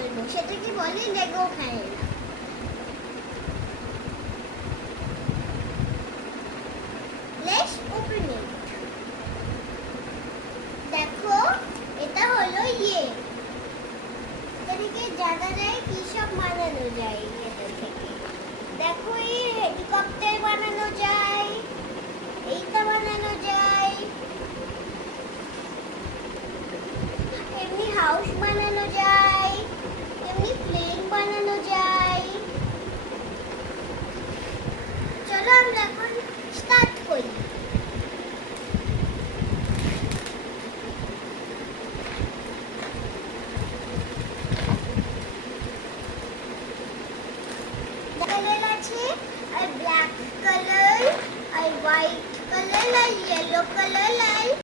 বলবো, সেটাকে বলে লেগো খেলনা। Let's open it. দেখো, এটা হলো এটা থেকে জানা যায় কি সব বানানো যায় এটা থেকে। দেখো, এই হেলিকপ্টার বানানো যায়, এইটা বানানো যায়, এমনি হাউস বানানো যায়, এমনি প্লেন বানানো যায়। চলো আমরা এখন স্টার্ট করি। কালার আছে, আর ব্ল্যাক কালার, আর হোয়াইট কালার, আর ইয়েলো কালার, আর